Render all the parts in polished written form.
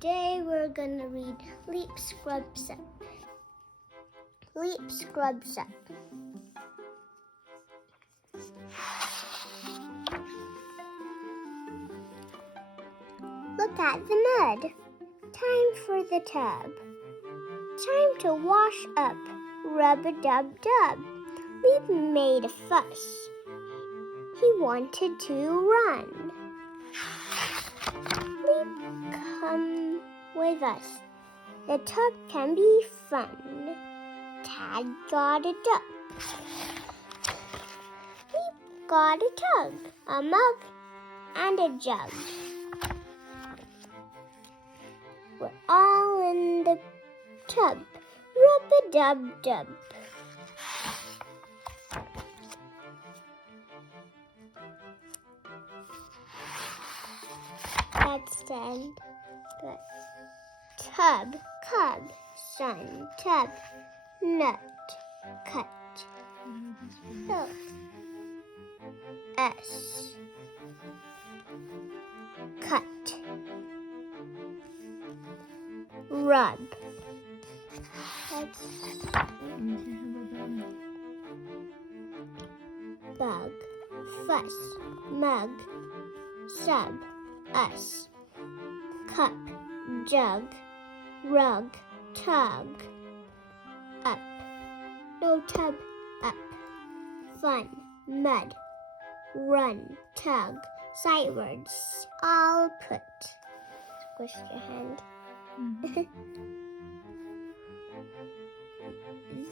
Today we're gonna read Leap Scrubs Up. Leap Scrubs Up. Look at the mud. Time for the tub. Time to wash up. Rub-a-dub-dub. Leap made a fuss. He wanted to run. Leap, come with us. The tub can be fun. Tad got a duck. Leap got a tug, a mug, and a jug. We're all in the tub. Rub-a-dub-dub. That's the end. But tub, cub, sun, tub, nut, cut, hilt, S, cut, rub. That's bug, fuss, mug, sub, us, cup, jug, rug, tug, up, no tub, up, fun, mud, run, tug, sight words, all put. Squish your hand.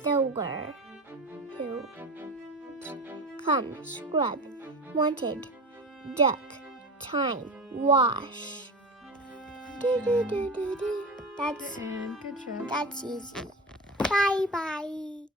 The were, who, come, scrub, wanted, duck, time, wash. Do, do, do, do, do. That's Good job. That's easy. Bye bye.